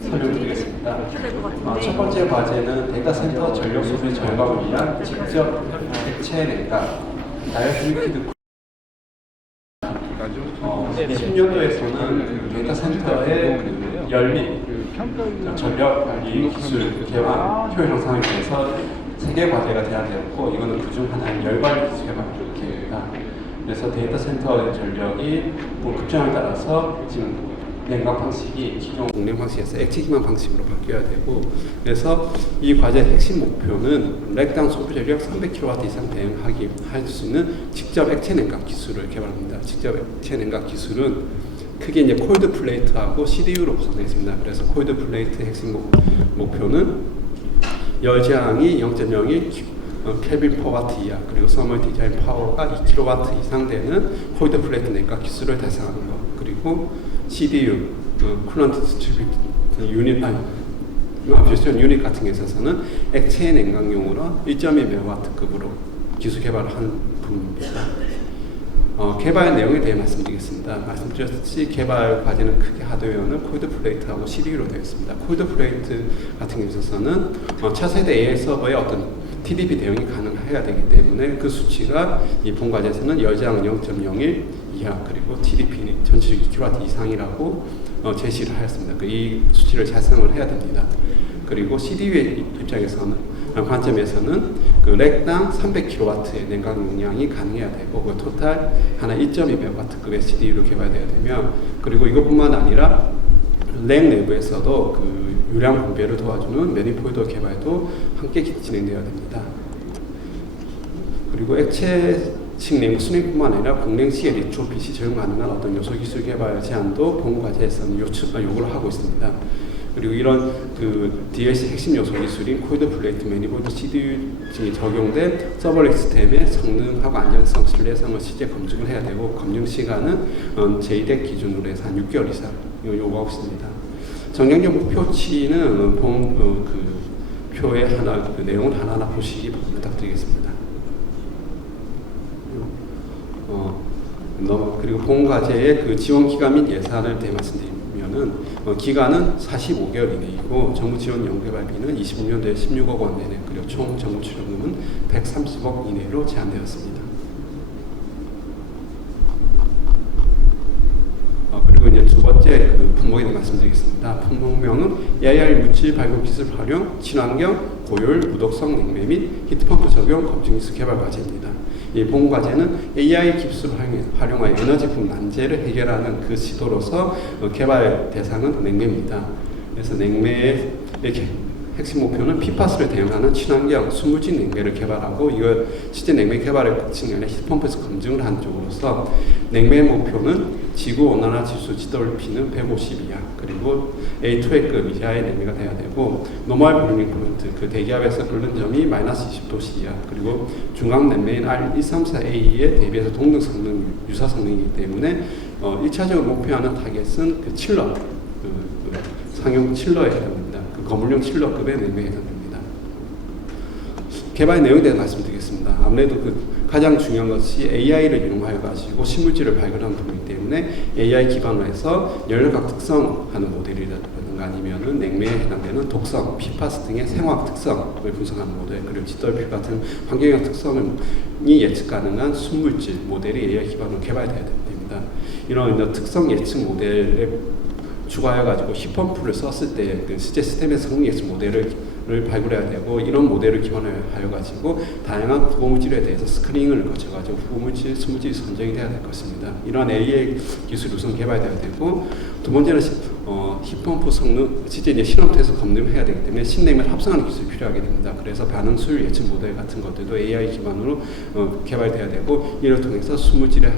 설명드리겠습니다. 첫 번째 과제는 데이터 센터 전력 소비 절감을 위한 직접 액체 냉각 다이어트 리퀴드 10년도에서는 데이터 센터의 열립 전력 관리 기술 개발 효율 향상을 위해서 3개 과제가 제안되었고, 이거는 그중 하나인 열 관리 기술 개발 계획입니다. 그래서 데이터 센터의 전력이 급증에 따라서 지금 냉각 방식이 기존 공냉 방식에서 액체 기반 방식으로 바뀌어야 되고, 그래서 이 과제의 핵심 목표는 렉당 소비 전력 300kW 이상 대응하기 할 수 있는 직접 액체 냉각 기술을 개발합니다. 직접 액체 냉각 기술은 크게 이제 콜드 플레이트하고 CDU로 구성되어 있습니다. 그래서 콜드 플레이트 핵심 목표는 열저항이 0.01 켈빈 퍼 와트 이하, 그리고 서멀 디자인 파워가 2kW 이상 되는 콜드 플레이트 냉각 기술을 달성하는 것. 그리고 CDU, 쿨런트 디스트리뷰트 유닛, 퓨전 유닛 같은 게 있어서는 액체 냉각용으로 1.2메가와트급으로 기술 개발을 한 부분입니다. 개발 내용에 대해 말씀드리겠습니다. 말씀드렸듯이 개발 과제는 크게 하드웨어는 콜드 플레이트하고 CDU로 되어 있습니다. 콜드 플레이트 같은 게 있어서는 차세대 AI 서버의 어떤 TDP 대응이 가능해야 되기 때문에 그 수치가 이 본 과제에서는 열저항 0.01 이하, 그리고 TDP 전체적 2kW 이상이라고 제시를 하였습니다. 이 수치를 달성을 해야 됩니다. 그리고 CDU의 입장에서는 관점에서는 그 렉당 300kW의 냉각 용량이 가능해야 되고, 그 토탈 하나 1.2메가와트급의 CDU를 개발돼야 되며, 그리고 이것뿐만 아니라 렉 내부에서도 그 유량 분배를 도와주는 매니폴더 개발도 함께 진행되어야 됩니다. 그리고 액체식 냉각 순행뿐만 아니라 공냉시에 리트로핏이 적용 가능한 어떤 요소 기술 개발 제안도 본 과제에서는 요구를 하고 있습니다. 그리고 이런 그 DLC 핵심 요소 기술인 콜드 플레이트 매니폴드 CDU 등이 적용된 서버렉 시스템의 성능하고 안전성, 신뢰성을 실제 검증을 해야 되고, 검증 시간은 JDEC 기준으로 해서 한 6개월 이상 요구하고 있습니다. 정량적 목표치는 그 표의 그 내용을 하나하나 보시기 부탁드리겠습니다. 그리고 본 과제의 그 지원 기간 및 예산을 대해 말씀드리면은 기간은 45개월 이내이고, 정부 지원 연구개발비는 26년도에 16억 원 내내, 그리고 총 정부 출연금은 130억 이내로 제한되었습니다. 그리고 이제 두 번째 그 품목에 대해 말씀드리겠습니다. 품목명은 AI 물질 발굴 기술 활용, 친환경, 고효율, 무독성 냉매 및 히트펌프 적용 검증 기술 개발 과제입니다. 이 본 과제는 AI 기술을 활용하여 에너지품 난제를 해결하는 그 시도로서 개발 대상은 냉매입니다. 그래서 냉매의 핵심 목표는 PFAS를 대응하는 친환경 순물질 냉매를 개발하고, 이걸 실제 냉매 개발을 거친 게 아니라 히트펌프에서 검증을 한 쪽으로서 냉매 목표는 지구 온난화 지수 GWP는 150 이하, 그리고 A2급 이하의 냉매가 돼야 되고, 노멀 볼링 포인트, 그 대기압에서 끓는 점이 마이너스 20도씨 이하, 그리고 중간 냉매인 R134A에 대비해서 동등 성능, 유사 성능이기 때문에 1차적으로 목표하는 타겟은 그 칠러, 상용 칠러에 해당됩니다. 그 거물용 칠러급의 냉매에 해당됩니다. 개발 내용에 대해 말씀드리겠습니다. 아무래도 가장 중요한 것이 AI를 이용하여 가지고 신물질을 발견하는 부분이기 때문에 AI 기반으로 해서 연료각 특성하는 모델이라든가 아니면은 냉매에 해당되는 독성, PFAS 등의 생화학 특성을 분석하는 모델, 그리고 GWP 같은 환경적 특성이 예측 가능한 순물질 모델이 AI 기반으로 개발되어야 됩니다. 이런 특성 예측 모델에 추가해 가지고 히펌프를 썼을 때 그 실제 시스템의 성능 예측 모델을 발굴해야 되고, 이런 모델을 기반하여 가지고 다양한 후보물질에 대해서 스크린을 거쳐 가지고 후보물질, 순물질이 선정이 돼야 될 것입니다. 이러한 AI 기술이 우선 개발되어야 되고, 두 번째는 히펌프 성능, 실제 이제 실험터에서 검증을 해야 되기 때문에 신냉매를 합성하는 기술이 필요하게 됩니다. 그래서 반응 수율 예측 모델 같은 것들도 AI 기반으로 개발돼야 되고, 이를 통해서 순물질의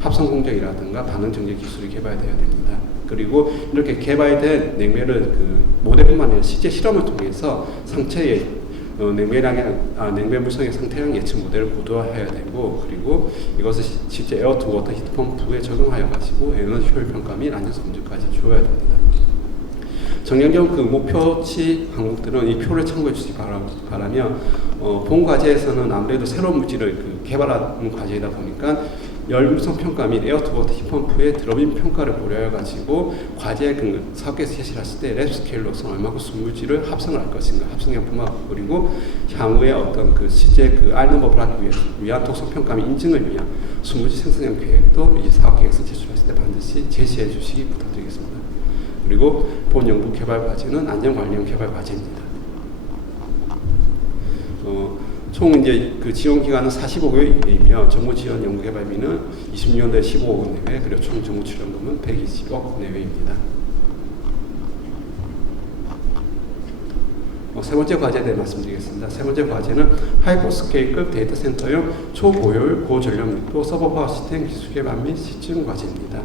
합성 공정이라든가 반응 정제 기술이 개발돼야 됩니다. 그리고 이렇게 개발된 냉매를 그 모델뿐만 아니라 실제 실험을 통해서 상체의 냉매 물성의 상태형 예측 모델을 고도화해야 되고, 그리고 이것을 실제 에어 투 워터 히트펌프에 적용하여 가지고 에너지 효율 평가 및 안전성 검증까지 주어야 됩니다. 정량적 그 목표치 항목들은 이 표를 참고해 주시기 바라며, 본 과제에서는 아무래도 새로운 물질을 개발하는 과제이다 보니까 열 구성 평가 및 에어투워터 힙펌프의 드롭인 평가를 고려해가지고 과제 그 사업계에서 제시를 하실 때 랩 스케일로서 얼마큼 순물질을 합성을 할 것인가, 합성량 분석, 그리고 향후에 어떤 그 실제 그 알넘버 브라켓 위한 독성 평가 및 인증을 위한 순물질 생성량 계획도 이 사업계획서 제출하실 때 반드시 제시해 주시기 부탁드리겠습니다. 그리고 본 연구 개발 과제는 안전관리형 개발 과제입니다. 총 이제 그 지원 기간은 45개월 이내이며 정부 지원 연구 개발비는 20년도에 15억 내외, 그리고 총 정부 출연금은 120억 내외입니다. 세 번째 과제에 대해 말씀드리겠습니다. 세 번째 과제는 하이퍼스케일급 데이터 센터용 초고효율 고전력密도 서버 파워 시스템 기술 개발 및 시증 과제입니다.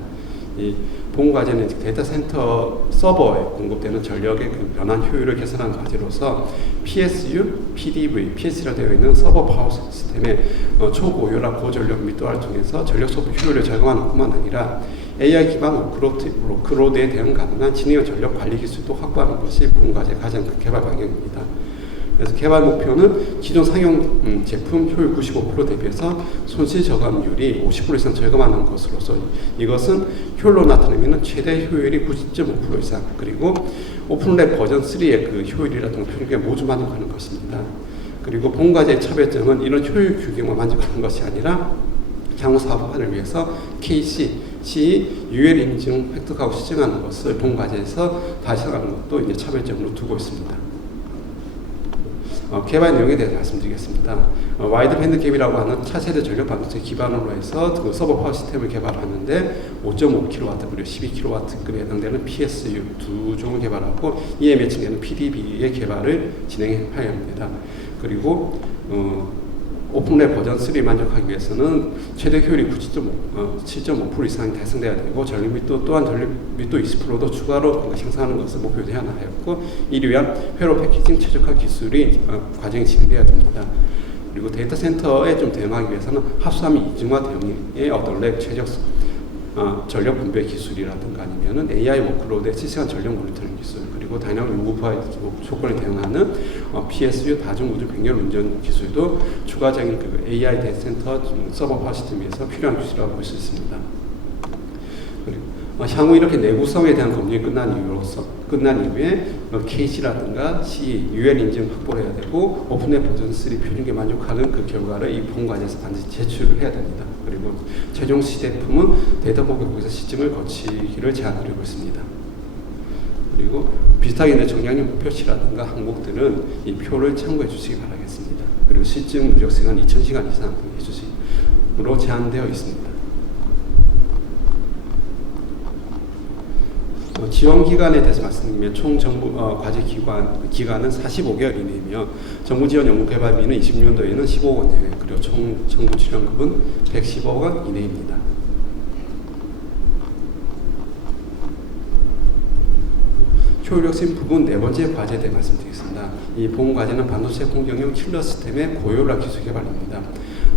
이 본 과제는 데이터 센터 서버에 공급되는 전력의 그 변환 효율을 개선하는 과제로서 PSU, PDV, PS라고 되어 있는 서버 파워 시스템의 초고효율화 고전력密도를 통해서 전력 소비 효율을 절감하는 뿐만 아니라 AI 기반 워크로드에 대응 가능한 진행 전력 관리 기술도 확보하는 것이 본 과제의 가장 큰 개발 방향입니다. 그래서 개발 목표는 기존 상용 제품 효율 95% 대비해서 손실 저감률이 50% 이상 절감하는 것으로서 이것은 효율로 나타내면 최대 효율이 90.5% 이상, 그리고 오픈랩 버전 3의 그 효율이라든가 표준에 모두 만족하는 것입니다. 그리고 본 과제의 차별점은 이런 효율 규격만 만족하는 것이 아니라 향후 사업화를 위해서 KC, UL 인증 획득하고 시증하는 것을 본 과제에서 달성하는 것도 이제 차별점으로 두고 있습니다. 개발 내용에 대해서 말씀드리겠습니다. 와이드밴드 갭이라고 하는 차세대 전력 반도체 기반으로 해서 그 서버 파워 시스템을 개발하는데 5.5kW 그리고 12kW급에 해당되는 PSU 두 종을 개발하고 이에 매칭되는 PDB의 개발을 진행하여야 합니다. 그리고 오픈랩 버전 3 만족하기 위해서는 최대 효율이 7.5% 이상이 달성돼야 되고 전력密도 또한 전력密도 20%도 추가로 생산하는 것을 목표로 하였고, 이를 위한 회로 패키징 최적화 기술이 과정이 진행돼야 됩니다. 그리고 데이터 센터에 좀 대응하기 위해서는 합수함 이중화 대응의 어떤 랩 최적 전력 분배 기술이라든가 아니면은 AI 워크로드의 실시간 전력 모니터링 기술, 그리고 다양한 요구파 조건에 대응하는 PSU 다중 우주 병렬 운전 기술도 추가적인 그 AI 데이터 센터 서버 파워 시스템에서 필요한 기술이라고 볼 수 있습니다. 그리고 향후 이렇게 내구성에 대한 검증이 끝난 이후에 KC라든가 CE, UL 인증 확보를 해야 되고 오픈랩 버전 3 표준에 만족하는 그 결과를 이 본 과제에서 반드시 제출을 해야 됩니다. 그리고 최종 시제품은 데이터 고객에서 시증을 거치기를 제안드리고 있습니다. 그리고 비슷하게 있는 정량률 목표치라든가 항목들은 이 표를 참고해 주시기 바라겠습니다. 그리고 시증 누적 시간 2000시간 이상 해주시기로 제한되어 있습니다. 지원 기간에 대해서 말씀드리면 총 정부 과제 기간은 45개월 이내이며 정부 지원 연구 개발비는 20년도에는 15억 원 내외, 그리고 총 정부 출연금은 110억 원 이내입니다. 효율혁신 부분 네 번째 과제에 대해 말씀드리겠습니다. 이 본 과제는 반도체 공정용 칠러 시스템의 고효율화 기술 개발입니다.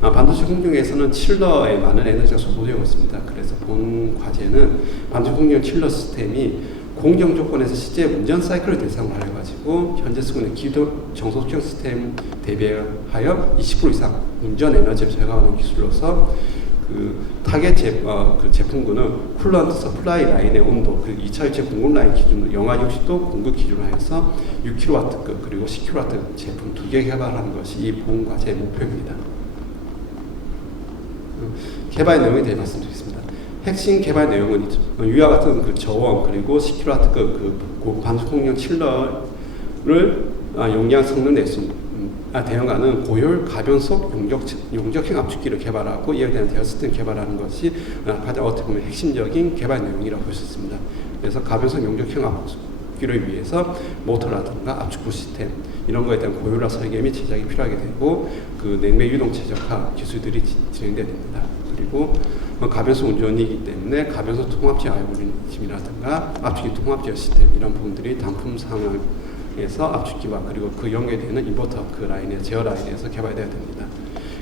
반도체 공정에서는 칠러에 많은 에너지가 소모되고 있습니다. 그래서 본 과제는 반도체 공정 칠러 시스템이 공정 조건에서 실제 운전 사이클을 대상으로 해가지고 현재 쓰고 있는 기존 정속형 시스템 대비하여 20% 이상 운전 에너지를 절감하는 기술로서 그 타겟 제품군은 쿨런트 서플라이 라인의 온도, 그 2차 유체 공급 라인 기준으로 영하 60도 공급 기준으로 해서 6kW급 그리고 10kW 제품 2개 개발하는 것이 이 본 과제의 목표입니다. 개발 내용에 대해 말씀드리겠습니다. 핵심 개발 내용은 위와 같은 그 저원 그리고 10kW 그 반도체 공정 칠러를 용량 성능 낼 수 있는 대응하는 고효율 가변속 용적형 압축기를 개발하고 이에 대한 대여 시스템 개발하는 것이 가장 어떻게 보면 핵심적인 개발 내용이라고 볼 수 있습니다. 그래서 가변속 용적형 압축기를 위해서 모터라든가 압축부 시스템 이런 거에 대한 고효율화 설계 및 제작이 필요하게 되고 그 냉매 유동 최적화 기술들이 진행돼야 됩니다. 그리고 가변속 운전이기 때문에 가변속 통합제 알고리즘이라든가 압축기 통합제 시스템 이런 부분들이 단품 상황에서 압축기와 그리고 그 연계되는 인버터 그 라인에 제어 라인에서 개발돼야 됩니다.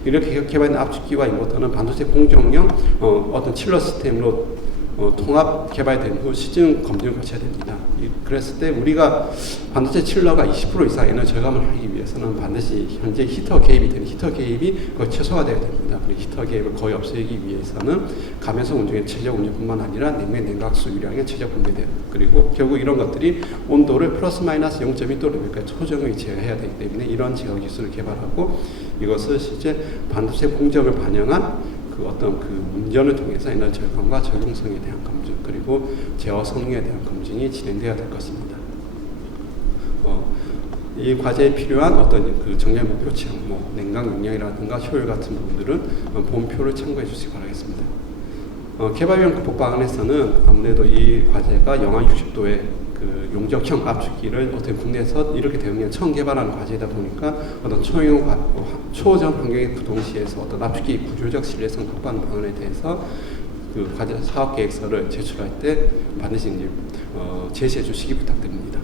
이렇게 개발된 압축기와 인버터는 반도체 공정용 어떤 칠러 시스템으로 통합 개발된 후 시중 검증을 거쳐야 됩니다. 그랬을 때 우리가 반도체 칠러가 20% 이상 에너지 절감을 하기 위해서는 반드시 현재 히터 개입이 되는 히터 개입이 거의 최소화되어야 됩니다. 그리고 히터 개입을 거의 없애기 위해서는 감염성 운동의 최적 운동뿐만 아니라 냉매 냉각수 유량의 최적 분배돼요. 그리고 결국 이런 것들이 온도를 플러스 마이너스 0.2도 레벨까지 초정을 제어해야 되기 때문에 이런 제어 기술을 개발하고 이것을 실제 반도체 공정을 반영한 그 어떤 그 문전을 통해서 에너지 절감과 적용성에 대한 검증 그리고 제어 성능에 대한 검증이 진행되어야 될 것입니다. 이 과제에 필요한 어떤 그 정량 목표치 항목, 냉각 용량이라든가 효율 같은 부분들은 본표를 참고해 주시기 바라겠습니다. 개발용 극복 방안에서는 아무래도 이 과제가 영하 60도의 그 용접형 압축기를 어떻게 국내에서 이렇게 대응해 처음 개발하는 과제이다 보니까 어떤 초저온 환경의 구동시에서 어떤 압축기 구조적 신뢰성 확보하는 방안에 대해서 그 과제 사업 계획서를 제출할 때 반드시 이제 제시해 주시기 부탁드립니다.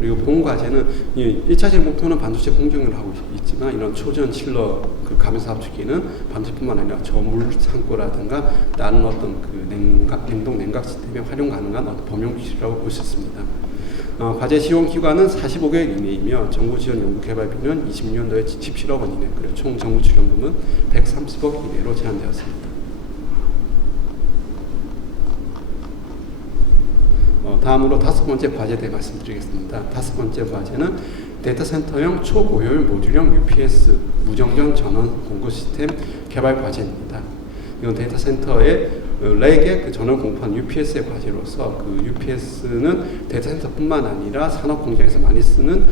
그리고 본 과제는 이 1차적 목표는 반도체 공정을 하고 있지만 이런 초전 칠러 그 감염사 압축기는 반도체뿐만 아니라 저물 창고라든가 다른 어떤 그 냉동 냉각 시스템에 활용 가능한 어떤 범용 기술이라고 볼 수 있습니다. 과제 지원 기간은 45개월 이내이며 정부 지원 연구 개발비는 20년도에 17억 원 이내, 그리고 총 정부 지원금은 130억 이내로 제한되었습니다. 다음으로 5번째 과제에 대해 말씀드리겠습니다. 5번째 과제는 데이터센터용 초고효율 모듈형 UPS 무정전 전원 공급 시스템 개발 과제입니다. 이건 데이터센터의 렉의 그 전원 공판 UPS의 과제로서 그 UPS는 데이터센터뿐만 아니라 산업 공장에서 많이 쓰는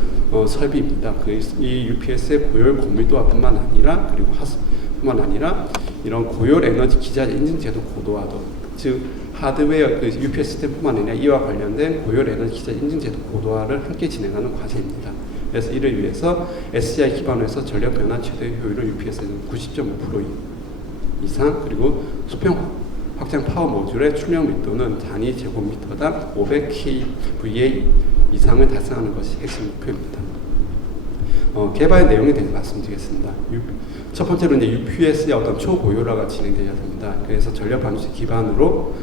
설비입니다. 이 UPS의 고효율 고밀도화뿐만 아니라 그리고 하수뿐만 아니라 이런 고효율 에너지 기자재 인증 제도 고도화도 즉 하드웨어 그 UPS 시스템뿐만 아니라 이와 관련된 고효율 에너지 기자재 인증 제도 고도화를 함께 진행하는 과제입니다. 그래서 이를 위해서 SCI 기반으로 해서 전력 변환 최대 효율을 UPS에는 90.5% 이상 그리고 수평 확장 파워 모듈의 출력密도는 단위 제곱미터당 500kVA 이상을 달성하는 것이 핵심 목표입니다. 개발 내용에 대해서 말씀드리겠습니다. 첫 번째로 이제 UPS의 어떤 초고효율화가 진행되어야 됩니다. 그래서 전력 반죽 기반으로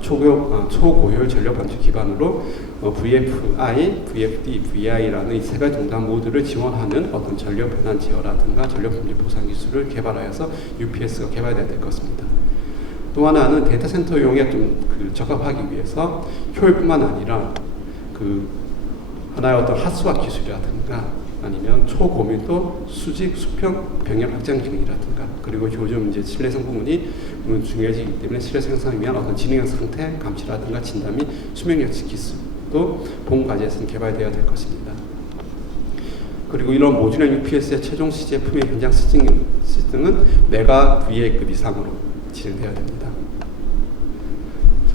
초고효율 전력 반죽 기반으로 VFI, VFD, VI라는 이 세 가지 동작 모드를 지원하는 어떤 전력 변환 제어라든가 전력 품질 보상 기술을 개발하여서 UPS가 개발되어야 될 것입니다. 또 하나는 데이터 센터용에 좀 적합하기 위해서 효율뿐만 아니라 그 하나의 어떤 하수화 기술이라든가 아니면 초고밀도 수직 수평 병렬 확장 기능이라든가 그리고 요즘 이제 실내성 부분이 중요해지기 때문에 실내성 형성을 위한 어떤 진행형 상태 감시라든가 진단 및 수명 예측 기술도 본 과제에서는 개발되어야 될 것입니다. 그리고 이런 모듈형 UPS의 최종 시제품의 현장 시스템은 메가 VA급 이상으로 진행되어야 됩니다.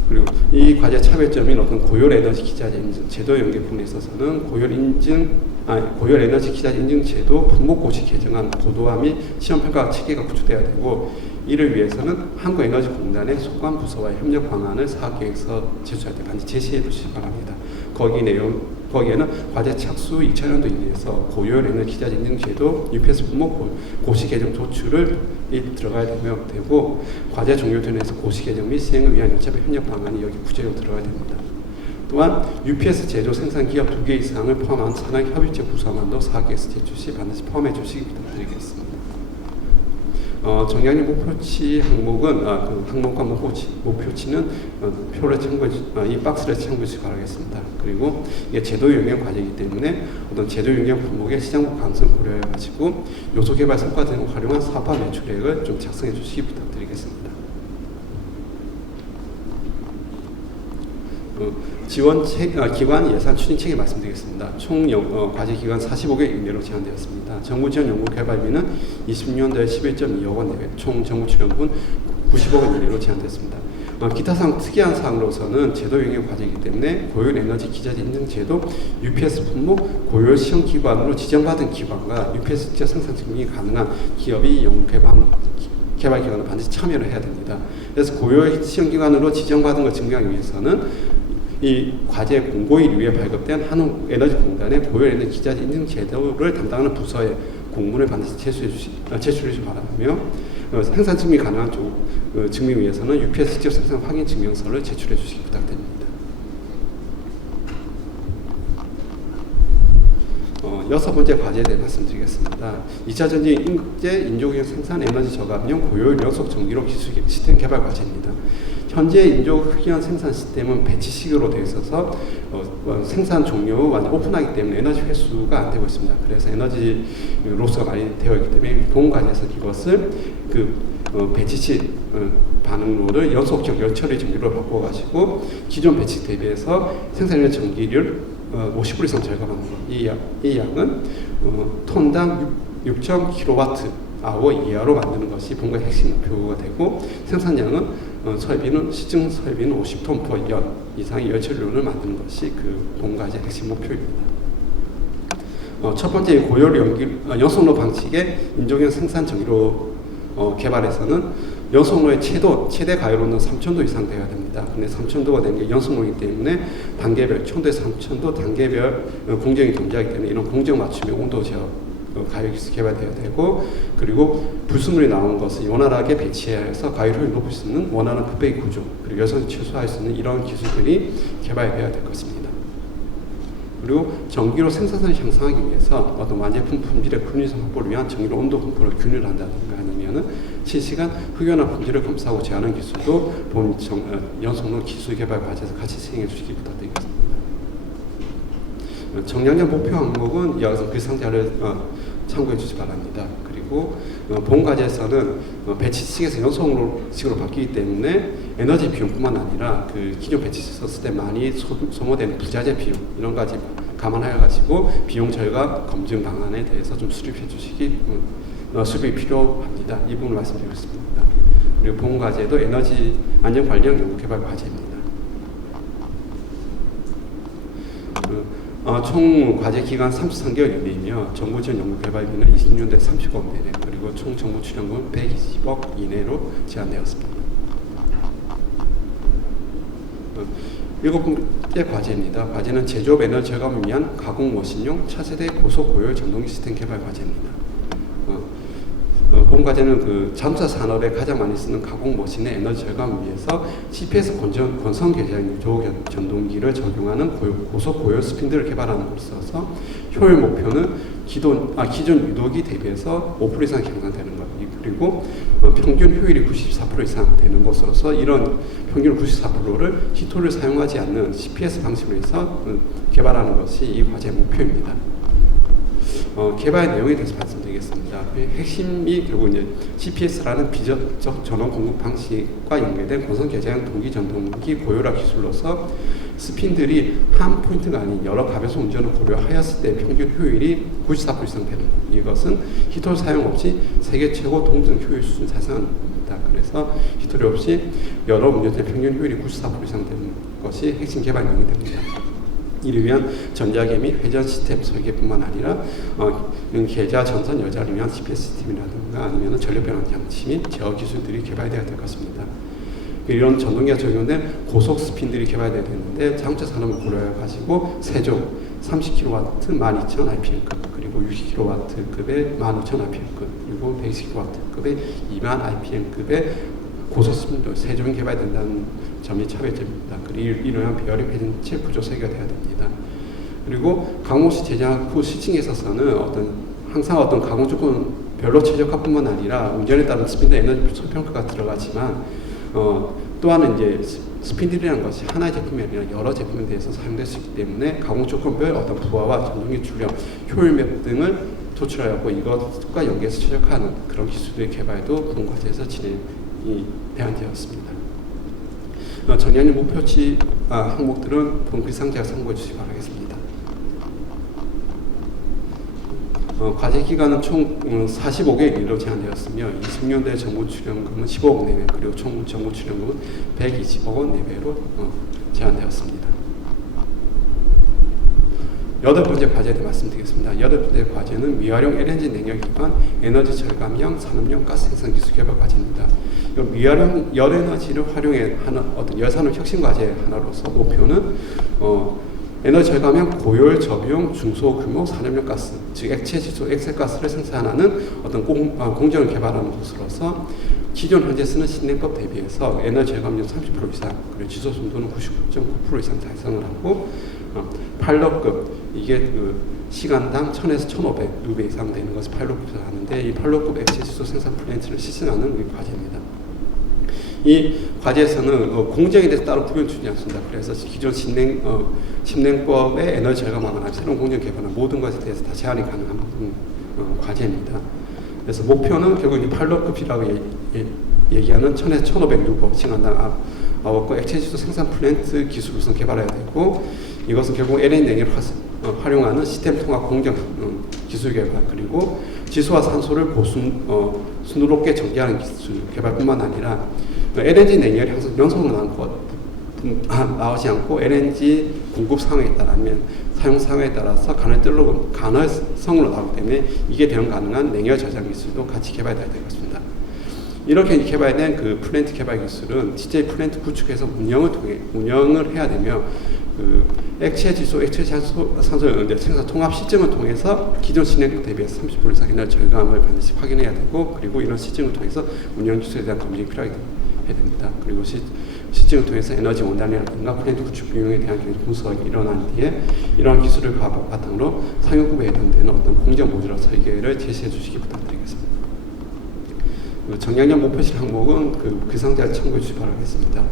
그리고 이 과제 차별점인 어떤 고효율 에너지 기자재 인증 제도 연계 부분에 있어서는 고효율 에너지 기자재 인증 제도 분목고시 개정안 고도화 및 시험평가 체계가 구축되어야 되고 이를 위해서는 한국에너지공단의 소관 부서와의 협력 방안을 사업계획서 제출할 때 반드시 제시해 주시기 바랍니다. 거기에는 과제 착수 2000년도 이내에서 고효율 에너지 기자재 인증 제도 UPS 분목 고시 개정 조출을 들어가야 되고 과제 종료전에서 고시 개정 및 시행을 위한 여차별 협력 방안이 여기 구체적으로 들어가야 됩니다. 또한 UPS 제조 생산 기업 2개 이상을 포함한 산학 협의체 구성안도 사업계획서 제출 시 반드시 포함해 주시기 부탁드리겠습니다. 정량리 목표치 항목은 그 항목과 목표치는 표를 이 박스를 참고해 주시기 바라겠습니다. 그리고 이게 제도 영역 과제이기 때문에 어떤 제도 영역 품목의 시장부 가능성을 고려해 가지고 요소 개발 성과 등을 활용한 사업화 매출액을 좀 작성해 주시기 부탁드리겠습니다. 지원 기관 예산 추진 체계 말씀드리겠습니다. 총 과제 기간 45개월 이내로 제한되었습니다. 정부 지원 연구 개발비는 20년도에 11.2억 원 내외, 총 정부 지원분 90억 원 이내로 제한됐습니다. 기타 사항 특이한 사항으로서는 제도 영역 과제이기 때문에 고효율 에너지 기자재 인증 제도 UPS 품목 고효율 시험 기관으로 지정받은 기관과 UPS 직접 생산 증빙이 가능한 기업이 연구 개발 기관은 반드시 참여를 해야 됩니다. 그래서 고효율 시험 기관으로 지정받은 걸 증명하기 위해서는 이 과제 공고일 위에 발급된 한국에너지공단의 고효율 에너지 기자재 인증 제도를 담당하는 부서에 공문을 반드시 제출해 주시기 바라며 생산 증빙이 가능한 증명 위해서는 UPS 직접 생산 확인 증명서를 제출해 주시기 부탁드립니다. 여섯 번째 과제에 대해 말씀드리겠습니다. 2차 전지 인재 인조기업 생산 에너지 저감용 고효율 연속 전기로 기술 시스템 개발 과제입니다. 현재 인조기업 생산 시스템은 배치식으로 되어 있어서 생산 종료 완전 오픈하기 때문에 에너지 회수가 안 되고 있습니다. 그래서 에너지 로스가 많이 되어 있기 때문에 본 과제에서 이것을 배치식 반응로를 연속적 열처리 전기로 바꿔가지고 기존 배치식 대비해서 생산량 전기를 50% 이상 절감하는 것. 이 양은 톤당 6,000kWh 이하로 만드는 것이 본과의 핵심 목표가 되고 생산량은 시중 설비는 50톤 per 연 이상의 열처리론을 만드는 것이 본과의 핵심 목표입니다. 첫 번째 고효율 연속로 방식의 인조기업 생산 전기로 개발에서는 연속로의 최대 가열온도는 3000도 이상 되어야 됩니다. 근데 3000도가 되는 게 연속로이기 때문에 단계별, 1000도에서 3000도 단계별 공정이 존재하기 때문에 이런 공정 맞춤의 온도 제어 가열 기술 개발되어야 되고, 그리고 불순물이 나오는 것을 원활하게 배치해서 가열효율을 높일 수 있는 원활한 급배기 구조, 그리고 여성을 최소화할 수 있는 이런 기술들이 개발되어야 될 것입니다. 그리고 전기로 생산성을 향상하기 위해서 어떤 완제품 품질의 편의성 확보를 위한 전기로 온도 컨트롤을 균일한다든가 아니면은 실시간 흡연화 품질을 검사하고 제한하는 기술도 본 연속로 기술 개발 과제에서 같이 시행해 주시기 부탁드리겠습니다. 정량적 목표 항목은 이와 같은 상자를 참고해 주시기 바랍니다. 그리고 본 과제에서는 배치식에서 연속으로 바뀌기 때문에 에너지 비용뿐만 아니라 기존 배치식 썼을 때 많이 소모되는 부자재 비용 이런 가지 감안하여 가지고 비용 절감 검증 방안에 대해서 좀 수립해 주시기 수립이 필요합니다. 이 부분을 말씀드리겠습니다. 그리고 본 과제도 에너지 안전 관련 연구 개발 과제입니다. 총 과제 기간 33개월 이내이며 정부 지원 연구 개발비는 26년도에 30억 내내, 그리고 총 정부 출연금은 120억 이내로 제한되었습니다. 일곱 번째 과제입니다. 과제는 제조업 에너지 절감을 위한 가공 머신용 차세대 고속 고효율 전동기 시스템 개발 과제입니다. 본 과제는 자동차 산업에 가장 많이 쓰는 가공 머신의 에너지 절감을 위해서 CPS 권성 계량 유도 전동기를 적용하는 고속 고효율 스핀들을 개발하는 것으로서 효율 목표는 기존 유도기 대비해서 5% 이상 향상되는 것, 그리고 평균 효율이 94% 이상 되는 것으로서 이런 평균 94%를 히토를 사용하지 않는 CPS 방식으로 해서 개발하는 것이 이 과제의 목표입니다. 개발 내용에 대해서 말씀드리겠습니다. 핵심이 결국 이제 CPS라는 비접촉 전원 공급 방식과 연계된 권성 계량 동기 전동기 고효율화 기술로서 스핀들이 한 포인트가 아닌 여러 값에서 운전을 고려하였을 때 평균 효율이 94% 이상 되는 것. 이것은 히터 사용 없이 세계 최고 동등 효율 수준 달성합니다. 그래서 히터리 없이 여러 운전대 평균 효율이 94% 이상 되는 것이 핵심 개발 내용이 됩니다. 이를 위한 전자계 및 회전 시스템 설계뿐만 아니라 계좌 전선 여자를 위한 CPS 시스템이라든가 아니면 전력 변환 장치 및 제어 기술들이 개발되어야 될 것입니다. 이런 전동기가 적용된 고속 스핀들이 개발되어야 되는데 자동차 산업을 고려해 가지고 세종 30kW 12,000rpm급, 그리고 60kW급의 15,000rpm급, 그리고 120kW급의 20,000rpm급의 고속 스핀도 세종이 개발된다는 점이 차별점입니다. 그리고 이러한 베어링 회전체 구조 설계가 되어야 됩니다. 그리고 가공시 제작 후 시칭에 있어서는 항상 가공 조건 별로 최적화뿐만 아니라 운전에 따른 스핀드 에너지 소평가가 들어가지만 또한 이제 스핀들이라는 것이 하나의 제품이 아니라 여러 제품에 대해서 사용될 수 있기 때문에 가공 조건별 부하와 전동기 출력, 효율맵 등을 도출하였고 이것과 연계해서 최적화하는 그런 기술의 개발도 본 과제에서 진행이 대안되었습니다. 정량적 목표치 항목들은 본 상자에 참고해 주시기 바라겠습니다. 과제 기간은 총 45개월 이내로 제한되었으며 20년도에 정부 출연금은 15억 내외, 그리고 총 정부 출연금은 120억 원 내외로 제한되었습니다. 여덟 번째 과제에 대해 말씀드리겠습니다. 여덟 번째 과제는 미활용 LNG 냉열 기반 에너지 절감형 산업용 가스 생산 기술 개발 과제입니다. 미활용 열에너지를 활용해 하는 열산업 혁신 과제 하나로서 목표는 에너지 절감형 고효율 저비용 중소규모 산업용 가스, 즉 액체 지수 액셀가스를 생산하는 공정을 개발하는 것으로서 기존 현재 쓰는 신냉법 대비해서 에너지 절감률 30% 이상, 그리고 지속 순도는 99.9% 이상 달성을 하고, 팔로급, 이게 그 시간당 1000에서 1500루베 이상 되는 것을 팔로급이라고 하는데, 이 팔로급 액체 지속 생산 플랜트를 시승하는 과제입니다. 이 과제에서는 공정에 대해서 따로 구별 주지 않습니다. 그래서 기존 신냉법의 에너지 절감하거나 새로운 공정 개발하는 모든 것에 대해서 다 제한이 가능한 과제입니다. 그래서 목표는 결국 팔로급이라고 얘기하는 1000에서 1500루버 시간당 아웃고 액체 지속 생산 플랜트 기술 우선 개발해야 되고, 이것은 결국 LNG 냉해를 활용하는 시스템 통합 공정 기술 개발, 그리고 지수와 산소를 순조롭게 전개하는 기술 개발뿐만 아니라 LNG 냉열이 항상 연속으로 나오지 않고 LNG 공급 상황에 따라 아니면 사용 상황에 따라서 간헐성으로 나오기 때문에 이게 대응 가능한 냉열 저장 기술도 같이 개발돼야 될 것입니다. 이렇게 개발된 그 플랜트 개발 기술은 실제 플랜트 구축해서 운영을 해야 되며, 그 액체 지수, 액체 산소 생산 통합 시증을 통해서 기존 신냉법 대비해서 30% 이상 에너지 절감을 반드시 확인해야 되고, 그리고 이런 시증을 통해서 운영 기술에 대한 검증이 필요하게 됩니다. 그리고 시증을 통해서 에너지 원단이라든가 플랜트 구축 비용에 대한 분석이 일어난 뒤에 이러한 기술을 바탕으로 상용급에 해당되는 어떤 공정 모듈 설계를 제시해 주시기 부탁드리겠습니다. 정량적 목표실 항목은 그 상자를 참고해 주시기 바라겠습니다.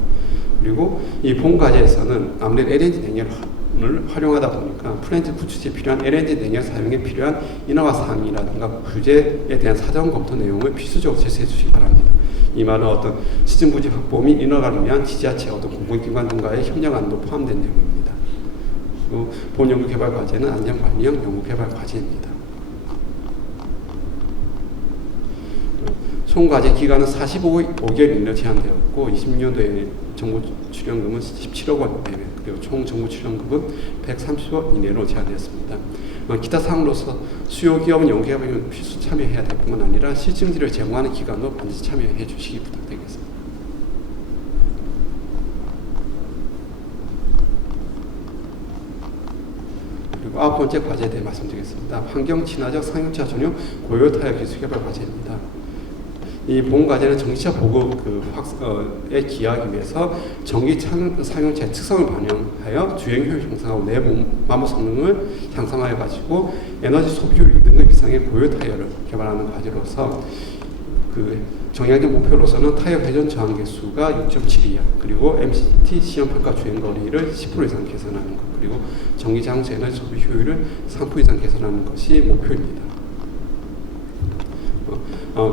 그리고 이 본 과제에서는 아무래도 LNG 냉열을 활용하다 보니까 플랜트 구축에 필요한 LNG 냉열 사용에 필요한 인허가 사항이라든가 규제에 대한 사전 검토 내용을 필수적으로 제시해 주시기 바랍니다. 이 말은 어떤 시증 부지 확보 및 인허가를 위한 지자체 어떤 공공기관 등과의 협력안도 포함된 내용입니다. 그리고 본 연구 개발 과제는 안전관리형 연구 개발 과제입니다. 총 과제 기간은 45개월 이내로 제한되었고 20년도에 정부 출연금은 17억 원 이내, 그리고 총 정부 출연금은 130억 이내로 제한되었습니다. 기타 사항으로서 수요 기업은 연구개발에 필수 참여해야 될 뿐만 아니라 실증지를 제공하는 기관도 반드시 참여해 주시기 부탁드리겠습니다. 그리고 9번째 과제에 대해 말씀드리겠습니다. 환경 친화적 상용차 전용 고효 타이어 기술 개발 과제입니다. 이 본 과제는 전기차 보급에 기하기 위해서 전기 상용차의 특성을 반영하여 주행 효율 향상하고 내마모 성능을 향상하여 가지고 에너지 소비율 2등급 이상의 고효 타이어를 개발하는 과제로서, 그 정량적 목표로서는 타이어 회전 저항 개수가 6.7 이하, 그리고 MCT 시험 평가 주행 거리를 10% 이상 개선하는 것, 그리고 전기 자동차 에너지 소비 효율을 3% 이상 개선하는 것이 목표입니다.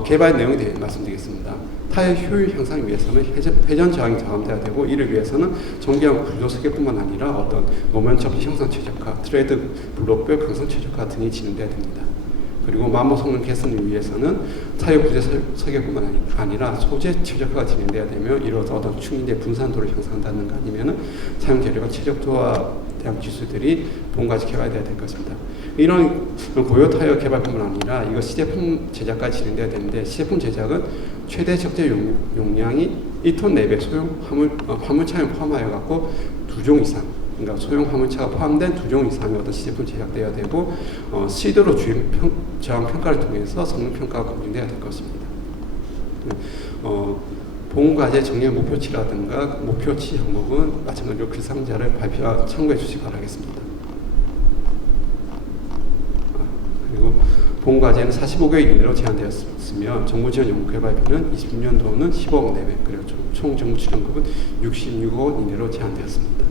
개발 내용에 대해 말씀드리겠습니다. 타이어 효율 향상을 위해서는 회전 저항이 저감돼야 되고, 이를 위해서는 정교한 구조 설계뿐만 아니라 어떤 노면 접지 형상 최적화, 트레드 블록별 강성 최적화 등이 진행돼야 됩니다. 그리고 마모 성능 개선을 위해서는 타이어 구조 설계뿐만 아니라 소재 최적화가 진행돼야 되며, 이로써 어떤 충인대 분산도를 향상한다든가 아니면은 사용 재료가 최적도에 대한 기술들이 본까지 개발돼야 될 것입니다. 이런 고효 타이어 개발뿐만 아니라 이거 시제품 제작까지 진행돼야 되는데, 시제품 제작은 최대 적재 용량이 1톤 내외 소형 화물차를 포함하여 갖고 2종 이상, 그러니까 소형 화물차가 포함된 2종 이상의 어떤 시제품 제작돼야 되고, 시도로 주행 저항 평가를 통해서 성능 평가가 검증돼야 될 것입니다. 본 과제 정량 목표치라든가 목표치 항목은 마찬가지로 그 상자를 참고해 주시기 바라겠습니다. 그리고 본 과제는 45개월 이내로 제한되었으며 정부 지원 연구 개발비는 20년도는 10억 내외, 그리고 총 정부 출연금은 66억 원 이내로 제한되었습니다.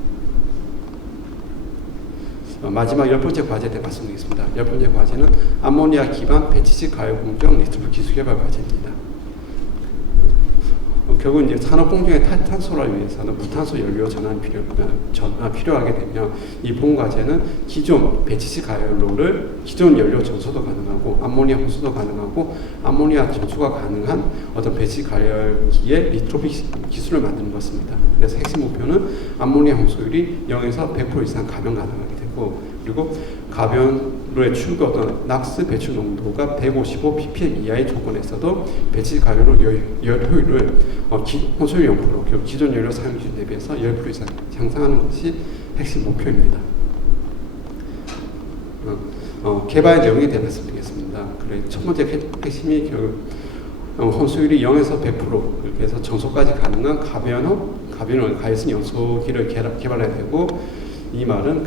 마지막 10번째 과제에 대해 말씀드리겠습니다. 10번째 과제는 암모니아 기반 배치식 가열 공정 리트프 기술 개발 과제입니다. 결국 이제 산업 공정의 탈탄소를 위해서는 무탄소 연료 전환이 필요하게 되며, 이 본 과제는 기존 배치식 가열로를 기존 연료 전소도 가능하고 암모니아 호수도 가능하고 암모니아 전수가 가능한 어떤 배치식 가열기의 리트로핏 기술을 만드는 것입니다. 그래서 핵심 목표는 암모니아 호수율이 0에서 100% 이상 감염 가능하게 되고, 그리고 가변로의 출구 어떤 낙스 배출 농도가 155 ppm 이하의 조건에서도 배치 가열로 열 효율을 호소율 0%, 기존 연료 사용 기준 대비해서 10% 이상 향상하는 것이 핵심 목표입니다. 개발 내용에 대해 말씀드리겠습니다. 그래, 첫 번째 핵심이 혼수율이 0에서 100% 그렇게 해서 정소까지 가능한 가변을 가해성 연소기를 개발해야 되고, 이 말은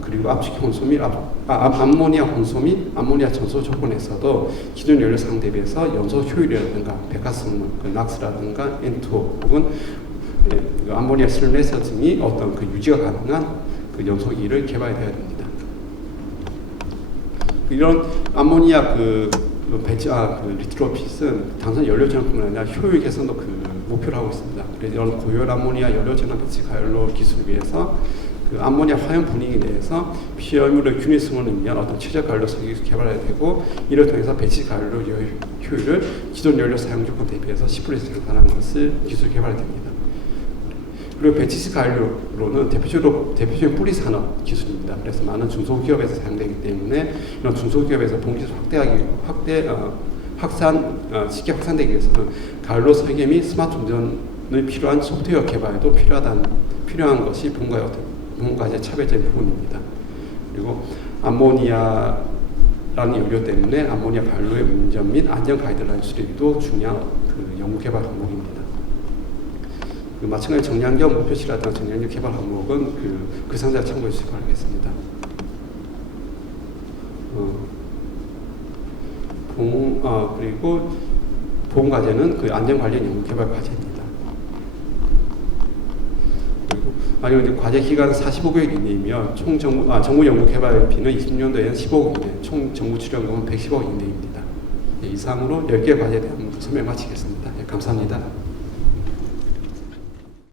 그리고 압축 혼소 및 암모니아 혼소 및 암모니아 전소 조건에서도 기존 연료 사용 대비해서 연소 효율이라든가 백화성분, 낙스라든가 N2O 혹은 암모니아 슬레서 등이 어떤 유지가 가능한 연소기를 개발해야 됩니다. 이런 암모니아 리트로핏은 단순 연료 전환뿐만 아니라 효율 개선도 목표로 하고 있습니다. 그래서 이런 고열 암모니아 연료 전환 배치 가열로 기술을 위해서 암모니아 화형 분위기 내에서 피열물의 균일성을 의미한 어떤 최적 가열로 설계를 개발해야 되고, 이를 통해서 배치 가열로 효율을 기존 연료 사용 조건 대비해서 10% 생산하는 것을 기술 개발이 됩니다. 그리고 배치식 가열로는 대표적인 뿌리 산업 기술입니다. 그래서 많은 중소기업에서 사용되기 때문에 이런 중소기업에서 본기술 쉽게 확산되기 위해서는 가열로 설계 및 스마트 운전에 필요한 소프트웨어 개발도 필요한 것이 본과의 차별적인 부분입니다. 그리고 암모니아라는 연료 때문에 암모니아 가열로의 운전 및 안전 가이드라인 수립도 중요한 연구 개발 항목입니다. 마찬가지 정량경 목표치라든가 정량경 개발 항목은 그 상자 참고해 주시기 바라겠습니다. 그리고 본 과제는 안전 관련 연구 개발 과제입니다. 그리고 이제 과제 기간 45개월 이내이며 총 정부 연구 개발비는 20년도에는 15억 이내, 총 정부 출연금은 110억 이내입니다. 이상으로 10개 과제에 대한 설명 마치겠습니다. 감사합니다.